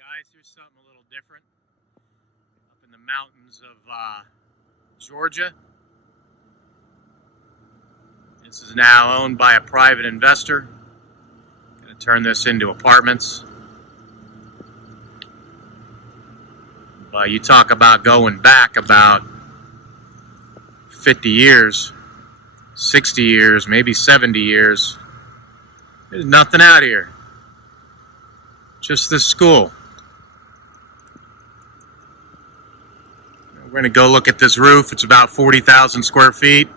guys, here's something a little different. Up in the mountains of Georgia. This is now owned by a private investor. Going to turn this into apartments. You talk about going back about 50 years, 60 years, maybe 70 years. There's nothing out here. Just this school. We're going to go look at this roof. It's about 40,000 square feet.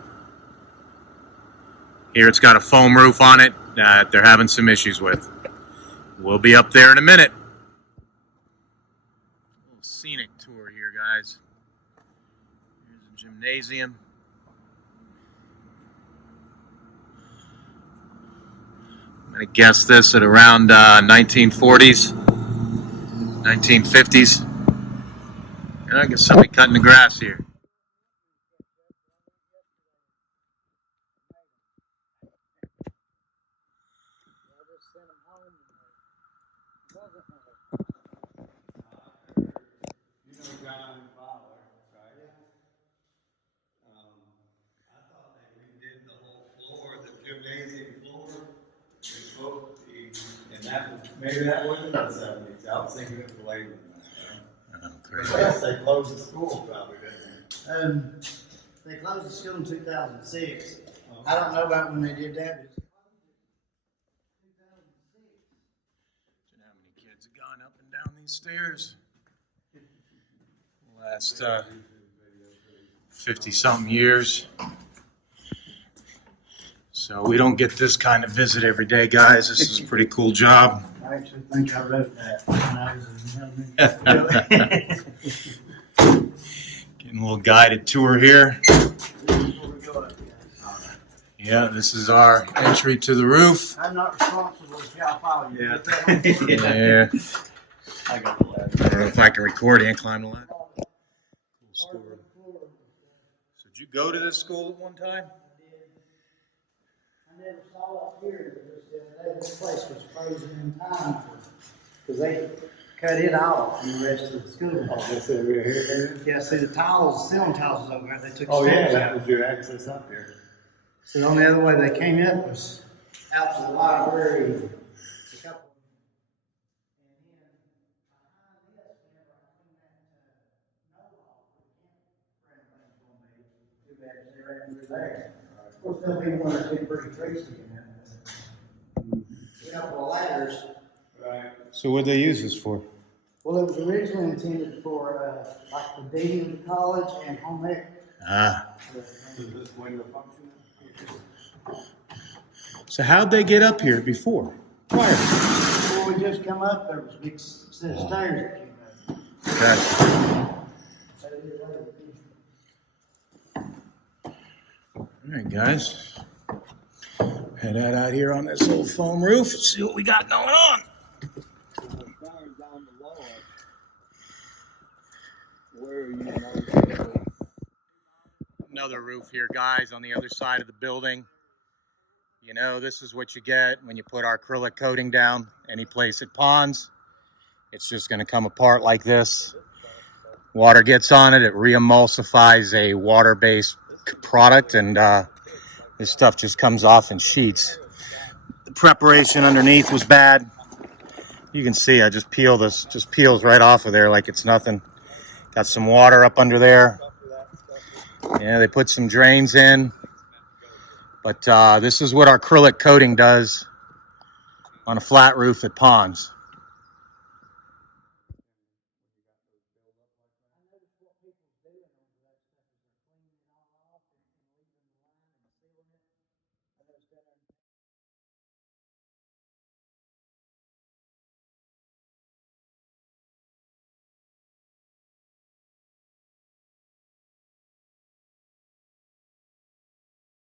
Here it's got a foam roof on it that they're having some issues with. We'll be up there in a minute. A little scenic tour here, guys. Here's a gymnasium. I'm going to guess this at around 1940s, 1950s. And I guess somebody cutting the grass here. I thought they redid the whole floor, the gymnasium floor. It's supposed to be, and that was, maybe that wasn't in the 70s. I was thinking it was later than that. Oh, great. Yes, they closed the school probably, didn't they? They closed the school in 2006. I don't know about when they did that. How many kids have gone up and down these stairs? Last 50-something years. So we don't get this kind of visit every day, guys. This is a pretty cool job. I actually think I wrote that when I was in elementary. Getting a little guided tour here. Yeah, this is our entry to the roof. I'm not responsible if y'all follow you. Yeah. I got the ladder. I don't know if I can record and climb the ladder. Cool story. So did you go to this school at one time? I never saw up here. This place was frozen in time because they cut it off from the rest of the school. Oh, this area here? Yeah, see the tiles, ceiling tiles is over there. They took Oh, yeah, steps that out. was your access up here. So the only other way they came up was out to the library. A couple. And then behind this, whenever I cleaned that no-wall, the campground thing's gonna be too bad to stay right through there. Of course, there'll be one or two pretty trees sticking out. A couple of ladders. Right. So what did they use this for? Well, it was originally intended for like the dean of the college and home ec. Ah. Does this window function? So how'd they get up here before? Prior. Before we just come up, there was a big set of stairs that came up. Okay. So it is later. All right, guys. Head out here on this old foam roof and see what we got going on. Down below us, where are you? Another roof here, guys, on the other side of the building. You know, this is what you get when you put our acrylic coating down any place it ponds. It's just going to come apart like this. Water gets on it, it re-emulsifies a water-based product, and this stuff just comes off in sheets. The preparation underneath was bad. You can see I just peel this, just peels right off of there like it's nothing. Got some water up under there. Yeah, they put some drains in. But this is what our acrylic coating does on a flat roof that ponds.